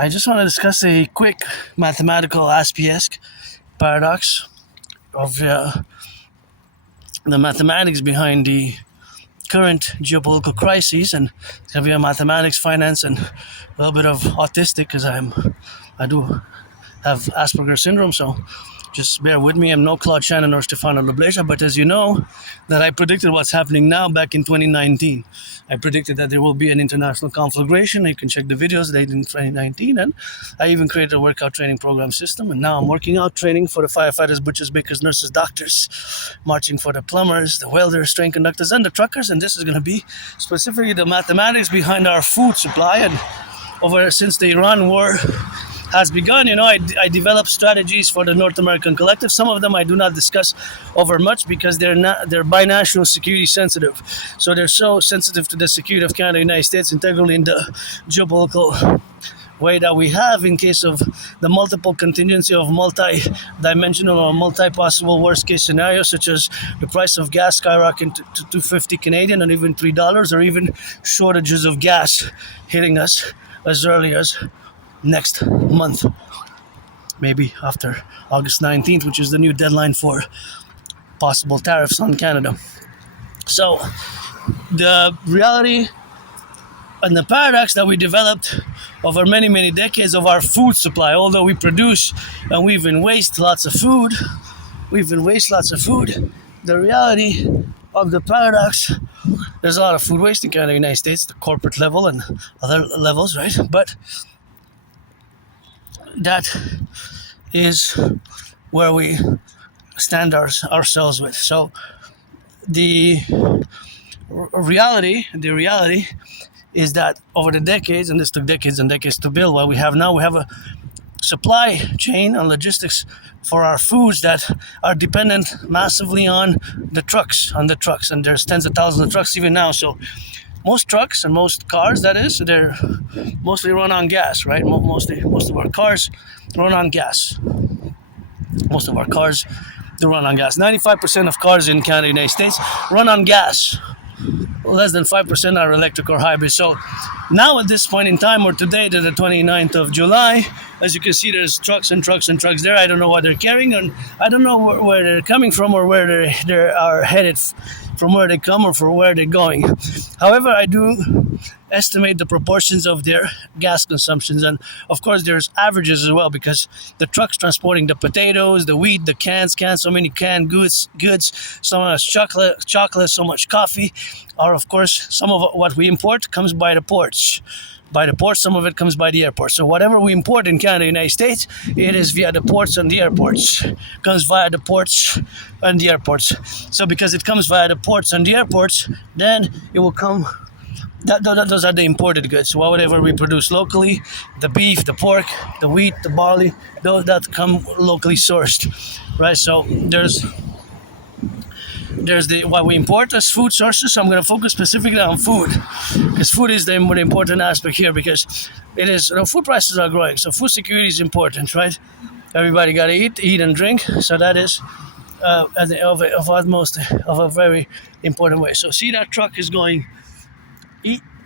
I just want to discuss a quick mathematical Aspiesque paradox of the mathematics behind the current geopolitical crises, and it's gonna be a mathematics, finance, and a little bit of autistic because I do have Asperger's syndrome, so just bear with me. I'm no Claude Shannon or Stefano Lebleja, but as you know, that I predicted what's happening now back in 2019. I predicted that there will be an international conflagration. You can check the videos dated in 2019, and I even created a workout training program system, and now I'm working out training for the firefighters, butchers, bakers, nurses, doctors, marching for the plumbers, the welders, train conductors, and the truckers, and this is going to be specifically the mathematics behind our food supply. And since the Iran war has begun, I developed strategies for the North American Collectif. Some of them I do not discuss over much because they're binational security sensitive. So they're so sensitive to the security of Canada and the United States, integrally in the geopolitical way that we have in case of the multiple contingency of multi-dimensional or multi-possible worst-case scenarios, such as the price of gas skyrocketing to $2.50 Canadian and even $3, or even shortages of gas hitting us as early as next month, maybe after August 19th, which is the new deadline for possible tariffs on Canada. So the reality and the paradox that we developed over many, many decades of our food supply, although we produce and we even waste lots of food, the reality of the paradox, there's a lot of food waste in Canada and the United States, the corporate level and other levels, right? But that is where we stand ourselves with. So the reality is that over the decades, and this took decades and decades to build, what we have now, we have a supply chain and logistics for our foods that are dependent massively on the trucks, and there's tens of thousands of trucks even now. So most trucks and most cars, that is, they're mostly run on gas, right? Most of our cars run on gas. 95% of cars in Canada and the United States run on gas. Less than 5% are electric or hybrid. So now at this point in time, or today, to the 29th of July, as you can see, there's trucks and trucks and trucks there. I don't know what they're carrying, and I don't know where they're coming from, or where they are headed, from where they come or from where they're going. However, I do estimate the proportions of their gas consumptions, and of course there's averages as well, because the trucks transporting the potatoes, the wheat, the cans, so many canned goods, so much chocolate, so much coffee, or of course some of what we import comes by the ports. Some of it comes by the airports. So whatever we import in Canada and the United States, it is via the ports and the airports. Comes via the ports and the airports. So because it comes via the ports and the airports, then it will come. Those are the imported goods. So whatever we produce locally, the beef, the pork, the wheat, the barley, those that come locally sourced, right? So there's what we import as food sources. So I'm going to focus specifically on food, because food is the more important aspect here, because it is, food prices are growing, so food security is important, right? Everybody got to eat and drink, so that is of a very important way. So see, that truck is going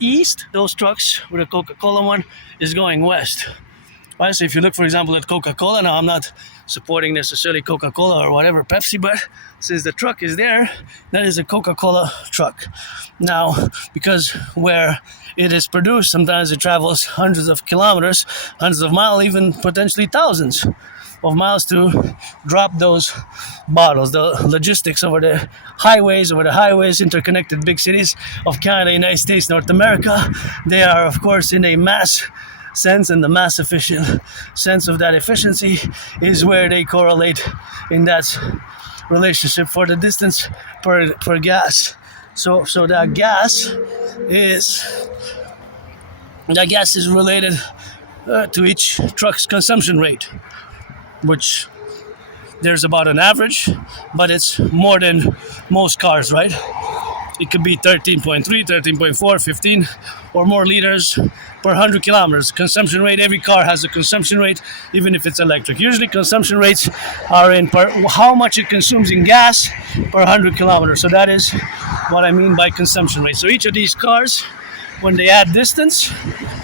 east. Those trucks with a Coca-Cola one is going west. Right, so if you look, for example, at Coca-Cola, now I'm not supporting necessarily Coca-Cola or whatever, Pepsi, but since the truck is there, that is a Coca-Cola truck. Now, because where it is produced, sometimes it travels hundreds of kilometers, hundreds of miles, even potentially thousands of miles to drop those bottles. The logistics over the highways, interconnected big cities of Canada, United States, North America, they are, of course, in a mass sense, and the mass efficient sense of that efficiency is where they correlate in that relationship for the distance per gas. So that gas is related to each truck's consumption rate, which there's about an average, but it's more than most cars, right? It could be 13.3, 13.4, 15 or more liters per 100 kilometers. Consumption rate, every car has a consumption rate, even if it's electric. Usually consumption rates are in how much it consumes in gas per 100 kilometers. So that is what I mean by consumption rate. So each of these cars, when they add distance,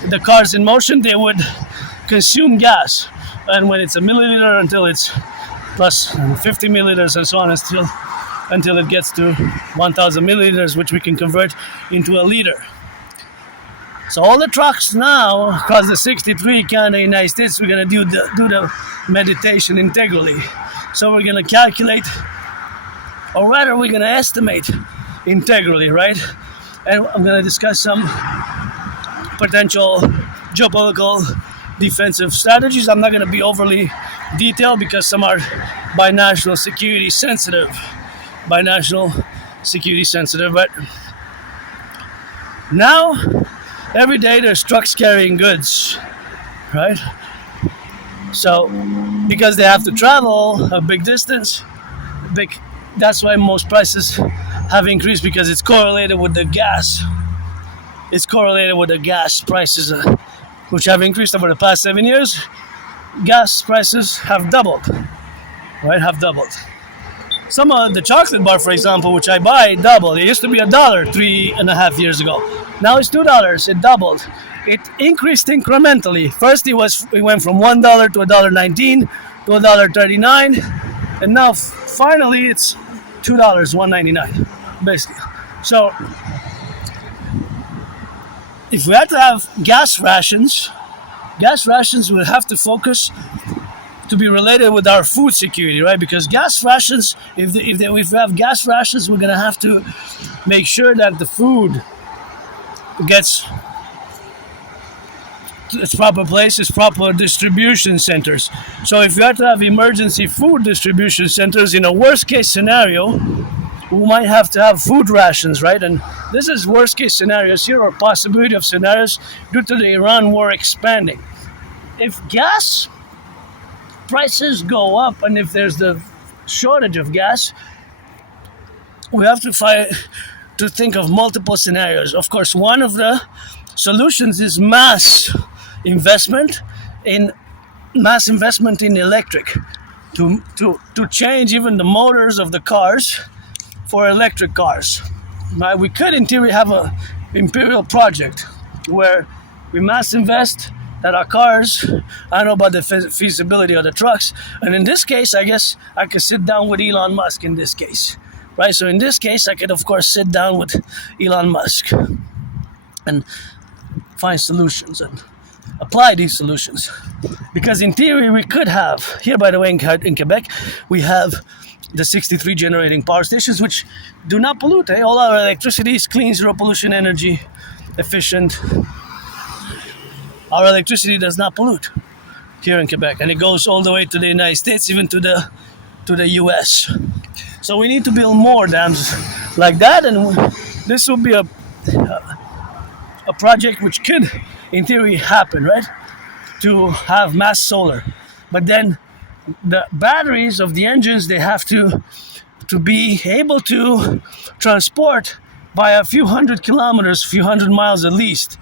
the cars in motion, they would consume gas. And when it's a milliliter until it's plus 50 milliliters and so on and still until it gets to 1,000 milliliters, which we can convert into a liter. So all the trucks now across the 63 Canada, United States, we're gonna do the meditation integrally. So we're gonna calculate, or rather we're gonna estimate integrally, right? And I'm gonna discuss some potential geopolitical defensive strategies. I'm not gonna be overly detailed because some are binational security sensitive. But now, every day there's trucks carrying goods, right? So, because they have to travel a big distance, that's why most prices have increased, because it's correlated with the gas. It's correlated with the gas prices, which have increased over the past 7 years. Gas prices have doubled, right? Have doubled. Some of the chocolate bar, for example, which I buy, doubled. It used to be $1 3.5 years ago. Now it's $2. It doubled. It increased incrementally. First, it went from $1 to $1.19 to $1.39, and now finally it's $2, $1.99, basically. So, if we had to have gas rations will have to focus to be related with our food security, right? Because gas rations, if we have gas rations, we're gonna have to make sure that the food gets its proper place, its proper distribution centers. So if we have to have emergency food distribution centers, in a worst case scenario, we might have to have food rations, right? And this is worst case scenarios here, or possibility of scenarios due to the Iran war expanding. If gas prices go up, and if there's the shortage of gas, we have to think of multiple scenarios. Of course, one of the solutions is mass investment in electric, to change even the motors of the cars for electric cars. Right? We could, in theory, have an imperial project where we mass invest that our cars, I don't know about the feasibility of the trucks, and in this case, I guess I could sit down with Elon Musk in this case, right? So in this case, I could, of course, sit down with Elon Musk and find solutions and apply these solutions. Because in theory, we could have, here by the way in Quebec, we have the 63 generating power stations, which do not pollute. All our electricity is clean, zero pollution, energy efficient. Our electricity does not pollute here in Quebec, and it goes all the way to the United States, even to the US. So we need to build more dams like that, and this will be a project which could, in theory, happen, right? To have mass solar, but then the batteries of the engines, they have to be able to transport by a few hundred kilometers, few hundred miles at least.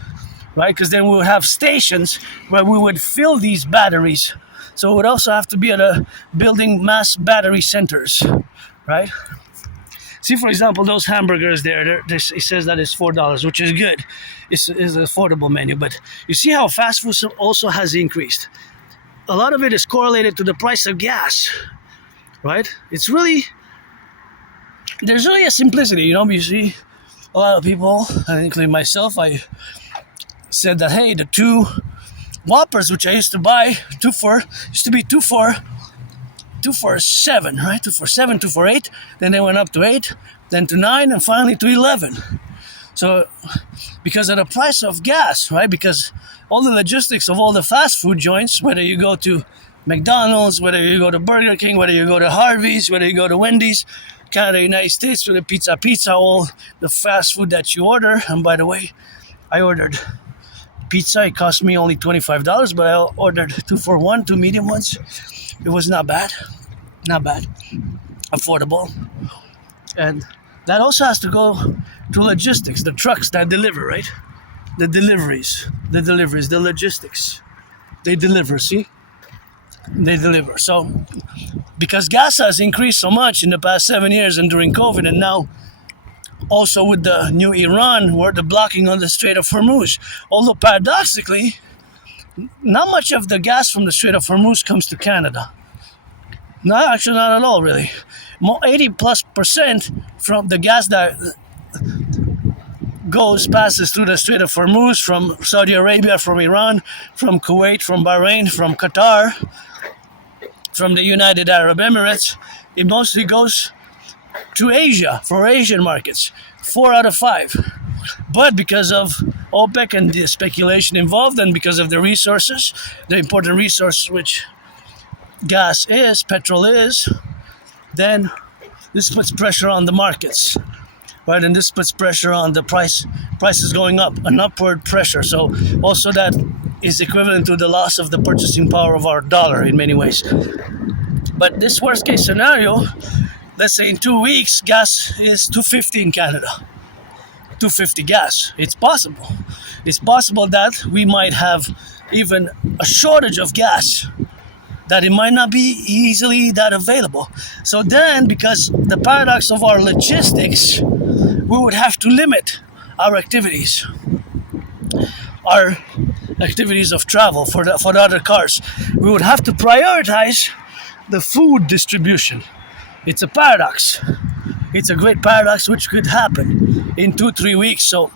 Right, because then we would have stations where we would fill these batteries. So it would also have to be at a building mass battery centers, right? See, for example, those hamburgers there. It says that it's $4, which is good. It's an affordable menu, but you see how fast food also has increased. A lot of it is correlated to the price of gas, right? There's really a simplicity, you see. A lot of people, including myself, I said that, hey, the 2 Whoppers, which I used to buy, used to be two for $7, right? 2 for $7, 2 for $8. Then they went up to 8, then to 9, and finally to 11. So, because of the price of gas, right? Because all the logistics of all the fast food joints, whether you go to McDonald's, whether you go to Burger King, whether you go to Harvey's, whether you go to Wendy's, Canada, United States, whether pizza, all the fast food that you order. And by the way, I ordered pizza. It cost me only $25, but I ordered 2 for 1, 2 medium ones. It was not bad, affordable. And that also has to go to logistics, the trucks that deliver, right? The deliveries, the logistics. They deliver, see? They deliver. So, because gas has increased so much in the past 7 years and during COVID, and now also with the new Iran, where the blocking on the Strait of Hormuz. Although paradoxically, not much of the gas from the Strait of Hormuz comes to Canada. No, actually not at all, really. 80+% from the gas that passes through the Strait of Hormuz from Saudi Arabia, from Iran, from Kuwait, from Bahrain, from Qatar, from the United Arab Emirates. It mostly goes to Asia, for Asian markets. 4 out of 5. But because of OPEC and the speculation involved, and because of the resources, the important resource which gas is, petrol is, then this puts pressure on the markets, right? And this puts pressure on the prices going up, an upward pressure. So also that is equivalent to the loss of the purchasing power of our dollar in many ways. But this worst case scenario, let's say in 2 weeks, gas is $2.50 in Canada. $2.50 gas. It's possible. It's possible that we might have even a shortage of gas, that it might not be easily that available. So then, because the paradox of our logistics, we would have to limit our activities of travel for the other cars. We would have to prioritize the food distribution. It's a paradox. It's a great paradox which could happen in 2-3 weeks. So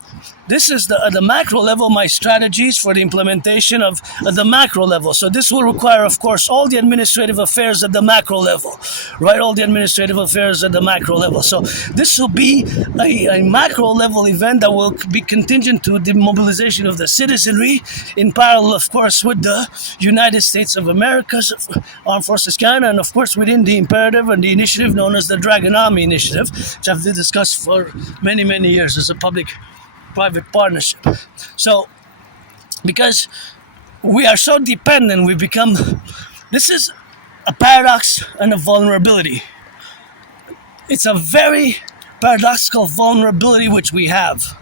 this is at the macro level, my strategies for the implementation of the macro level. So this will require, of course, all the administrative affairs at the macro level, right? All the administrative affairs at the macro level. So this will be a macro level event that will be contingent to the mobilization of the citizenry, in parallel, of course, with the United States of America's Armed Forces Canada, and of course within the imperative and the initiative known as the Dragon Army Initiative, which I've discussed for many, many years as a public-private partnership. So, because we are so dependent, this is a paradox and a vulnerability. It's a very paradoxical vulnerability which we have.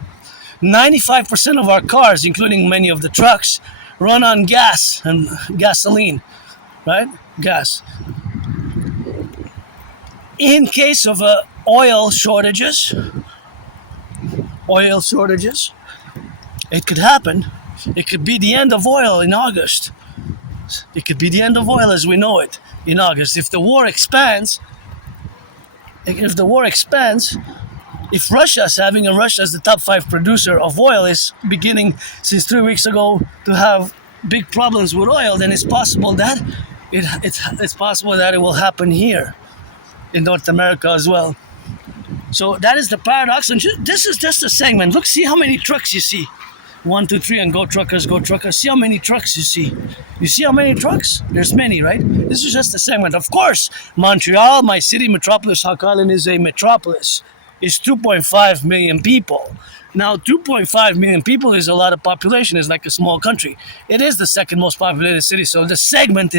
95% of our cars, including many of the trucks, run on gas and gasoline, right? Gas. In case of oil shortages, it could happen. It could be the end of oil in August. It could be the end of oil as we know it in August. If Russia as the top 5 producer of oil is beginning since 3 weeks ago to have big problems with oil, then it's possible that it will happen here in North America as well. So that is the paradox, and this is just a segment. Look, see how many trucks you see. 1, 2, 3, and go truckers, go truckers. See how many trucks you see. You see how many trucks? There's many, right? This is just a segment. Of course, Montreal, my city, metropolis, Hawk Island is a metropolis. It's 2.5 million people. Now, 2.5 million people is a lot of population. It's like a small country. It is the second most populated city. So the segment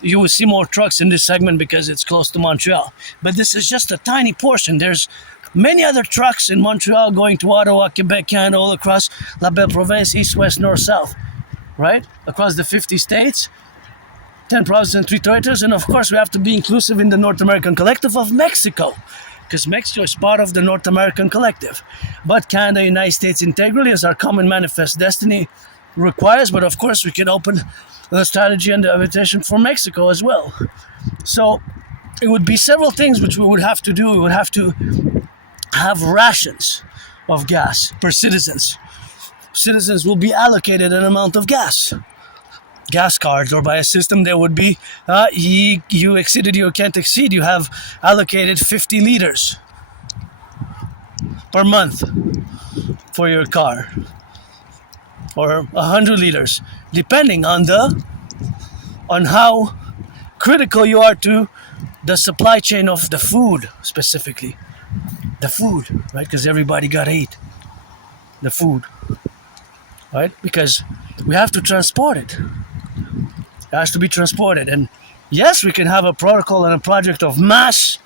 you will see more trucks in this segment because it's close to Montreal. But this is just a tiny portion. There's many other trucks in Montreal going to Ottawa, Quebec, Canada, all across La Belle Province, east, west, north, south, right? Across the 50 states, 10 provinces and 3 territories. And of course, we have to be inclusive in the North American Collective of Mexico, because Mexico is part of the North American Collective. But Canada, United States integrally, as our common manifest destiny requires. But of course, we can open the strategy and the invitation for Mexico as well. So it would be several things which we would have to do. We would have to have rations of gas per citizens. Citizens will be allocated an amount of gas cards, or by a system there would be you exceeded, you can't exceed, you have allocated 50 liters per month for your car, or 100 liters, depending on how critical you are to the supply chain of the food, specifically the food, right? Because everybody got to eat the food, right? Because we have to transport it. It has to be transported. And yes, we can have a protocol and a project of mass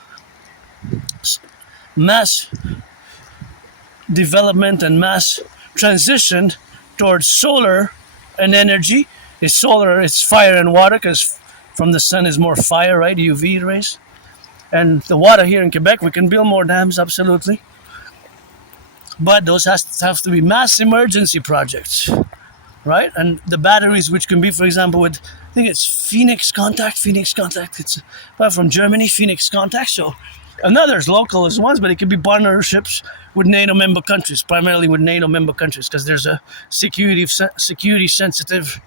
development and mass transition towards solar and energy. It's solar, it's fire and water, because from the sun is more fire, right? UV rays. And the water here in Quebec, we can build more dams, absolutely. But those have to be mass emergency projects. right? And the batteries, which can be, for example, with, I think it's Phoenix Contact. It's from Germany, Phoenix Contact. So, and others local as ones, but it could be partnerships with NATO member countries, primarily with NATO member countries, because there's a security sensitive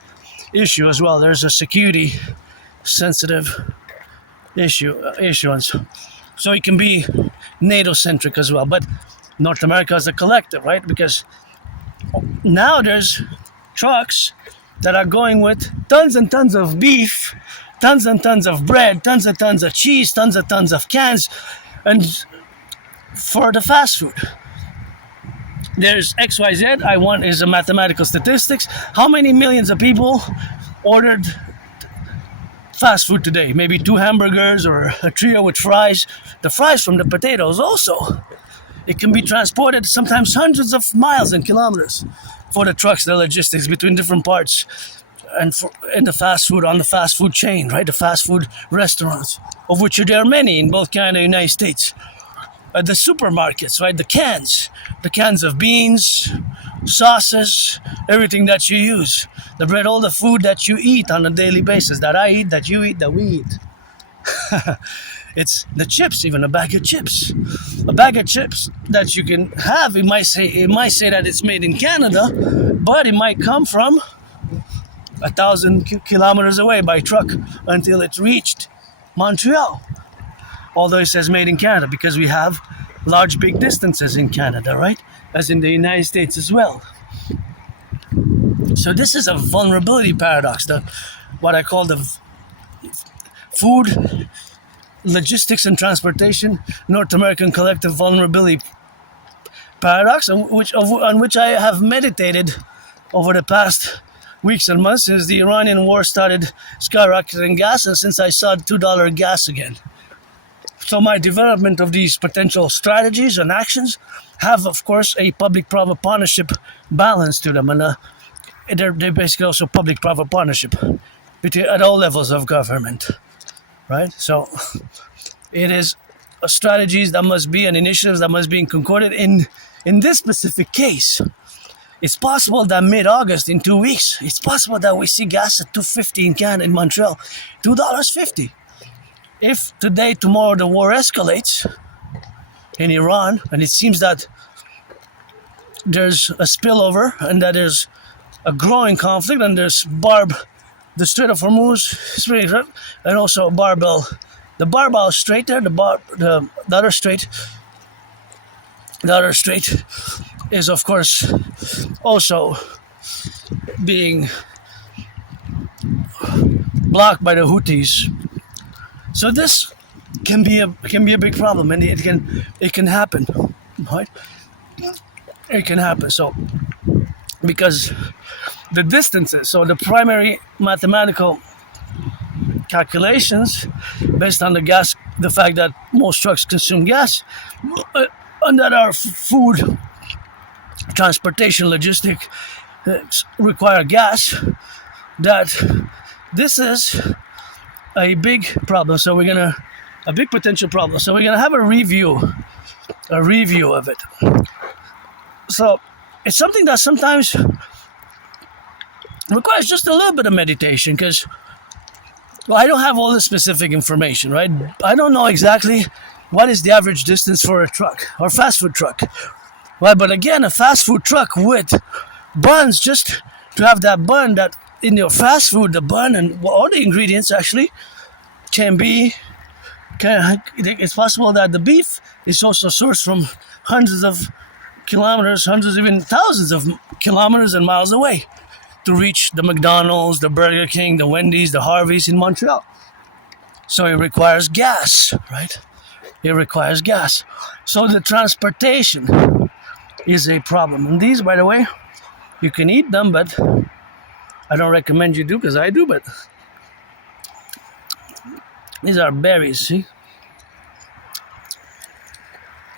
issue as well. There's a security sensitive issuance. So it can be NATO centric as well, but North America is a collective, right? Because now there's trucks that are going with tons and tons of beef, tons and tons of bread, tons and tons of cheese, tons and tons of cans, and for the fast food. There's XYZ. I want is a mathematical statistics. How many millions of people ordered fast food today? Maybe 2 hamburgers or a trio with fries. The fries from the potatoes also. It can be transported sometimes hundreds of miles and kilometers for the trucks, the logistics between different parts, and in the fast food, on the fast food chain, right? The fast food restaurants, of which there are many in both Canada and the United States. The supermarkets, right? The cans of beans, sauces, everything that you use. The bread, all the food that you eat on a daily basis, that I eat, that you eat, that we eat. It's the chips, even a bag of chips. A bag of chips that you can have, it might say that it's made in Canada, but it might come from 1,000 kilometers away by truck until it's reached Montreal. Although it says made in Canada, because we have large, big distances in Canada, right? As in the United States as well. So this is a vulnerability paradox, what I call the food, logistics and transportation North American collective vulnerability paradox, on which I have meditated over the past weeks and months since the Iranian war started skyrocketing gas, and since I saw $2 gas again. So my development of these potential strategies and actions have, of course, a public-private partnership balance to them, and they're basically also public-private partnership at all levels of government, right? So it is strategies that must be and initiatives that must be concorded. In this specific case, it's possible that mid-August, in 2 weeks, it's possible that we see gas at $2.50 in Canada, in Montreal, $2.50. If today, tomorrow, the war escalates in Iran, and it seems that there's a spillover and that there's a growing conflict, and there's the Strait of Hormuz, and also the Barbel Strait there, the other strait. The other strait is, of course, also being blocked by the Houthis. So this can be a big problem, and it can happen, right? It can happen. So because the distances, so the primary mathematical calculations based on the fact that most trucks consume gas, and that our food, transportation, logistic require gas, that this is a big problem. So a big potential problem. So we're gonna have a review of it. So it's something that sometimes requires just a little bit of meditation, because I don't have all the specific information, right? I don't know exactly what is the average distance for a truck or fast food truck, right? But again, a fast food truck with buns, just to have that bun, that in your fast food, the bun and all the ingredients actually it's possible that the beef is also sourced from hundreds of kilometers, even thousands of kilometers and miles away to reach the McDonald's, the Burger King, the Wendy's, the Harvey's in Montreal. So it requires gas, right? It requires gas. So the transportation is a problem. And these, by the way, you can eat them, but I don't recommend you do, because I do, but these are berries, see?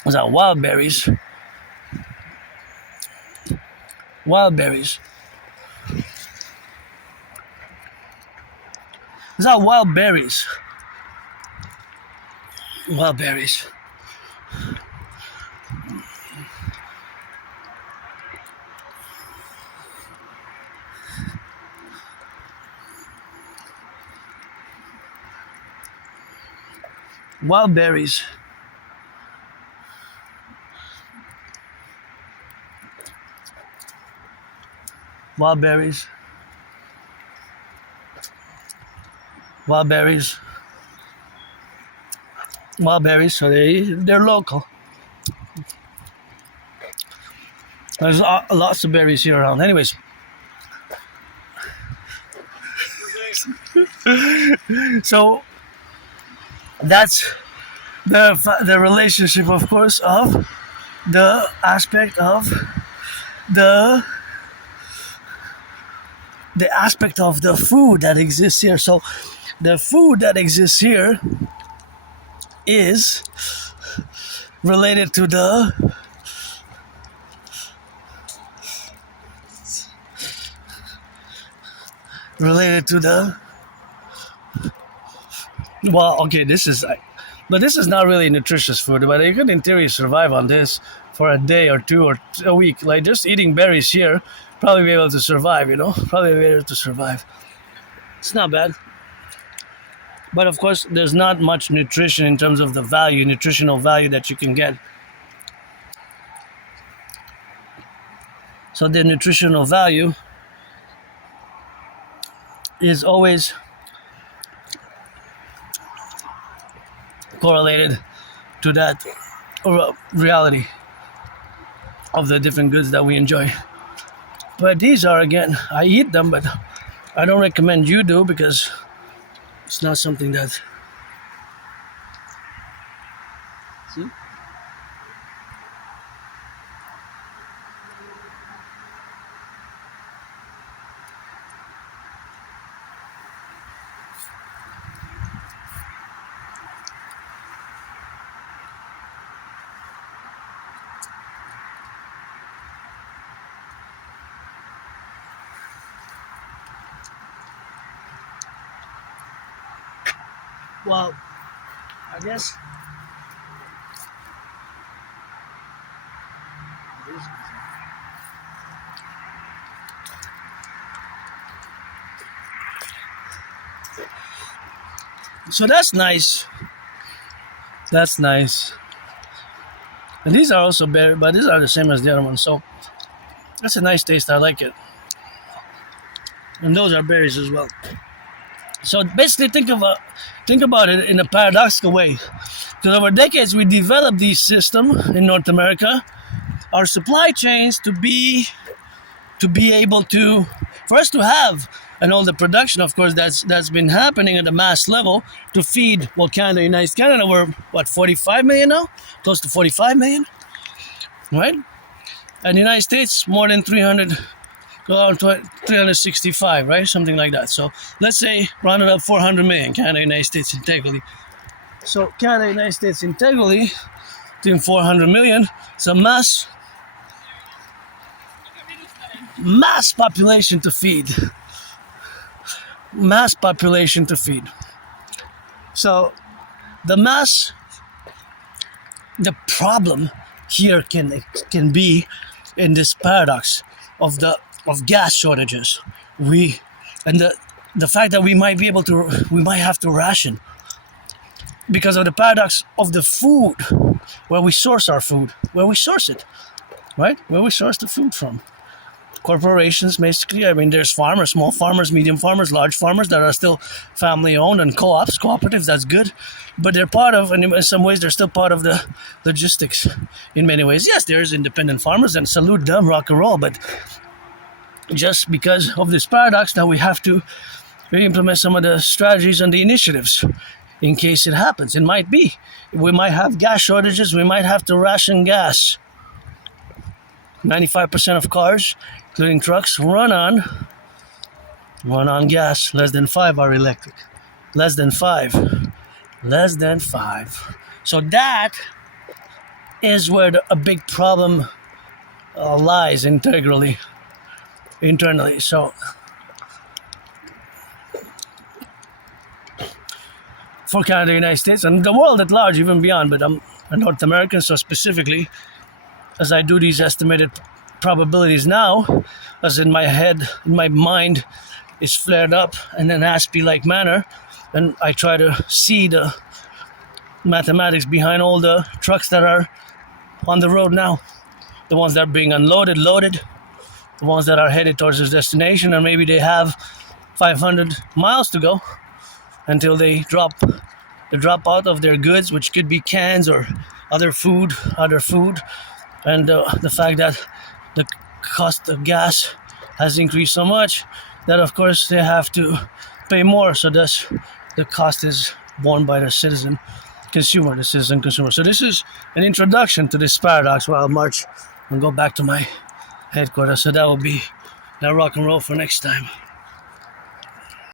Those are wild berries. Wild berries. These are wild berries. Wild berries. wild berries. Wild berries. Wild berries. Wild berries, so they're local. There's lots of berries here around. Anyways, so that's the relationship, of course, of the aspect of the aspect of the food that exists here. So the food that exists here is related to the well, okay, this is not really nutritious food, but you could in theory survive on this for a day or two or a week. Like just eating berries here, probably be able to survive, probably be able to survive. It's not bad. But of course, there's not much nutrition in terms of the nutritional value that you can get. So the nutritional value is always correlated to that reality of the different goods that we enjoy. But these are, again, I eat them, but I don't recommend you do, because it's not something that... See? Well, I guess so that's nice. That's nice. And these are also berry, but these are the same as the other ones. So that's a nice taste. I like it. And those are berries as well. So basically, think about it in a paradoxical way. Because over decades, we developed these systems in North America, our supply chains to be able to, for us to have, and all the production, of course, that's been happening at a mass level to feed, well, Canada, we're, 45 million now? Close to 45 million, right? And the United States, more than 365, right? Something like that. So let's say round it up 400 million, Canada, United States integrally. So Canada, United States integrally, between 400 million, it's a mass population to feed. Mass population to feed. So the problem here can be in this paradox of gas shortages. And the fact that we might have to ration because of the paradox of the food, where we source our food, where we source it, right? Where we source the food from. Corporations, basically. I mean, there's farmers, small farmers, medium farmers, large farmers that are still family owned, and co-ops, cooperatives, that's good. But they're part of, and in some ways, they're still part of the logistics in many ways. Yes, there's independent farmers, and salute them, rock and roll, but just because of this paradox, now we have to implement some of the strategies and the initiatives in case it happens. It might be. We might have gas shortages. We might have to ration gas. 95% of cars, including trucks, run on gas. Less than 5 are electric. Less than 5. So that is where a big problem lies internally. So for Canada, United States, and the world at large, even beyond, but I'm a North American, so specifically, as I do these estimated probabilities now, as in my head, in my mind, is flared up in an Aspiesque-like manner, and I try to see the mathematics behind all the trucks that are on the road now. The ones that are being unloaded, loaded, the ones that are headed towards their destination, or maybe they have 500 miles to go until they drop out of their goods, which could be cans or other food, and the fact that the cost of gas has increased so much that of course they have to pay more, so thus the cost is borne by the citizen consumer. So this is an introduction to this paradox where I'll march and go back to my headquarters. So that will be that rock and roll for next time.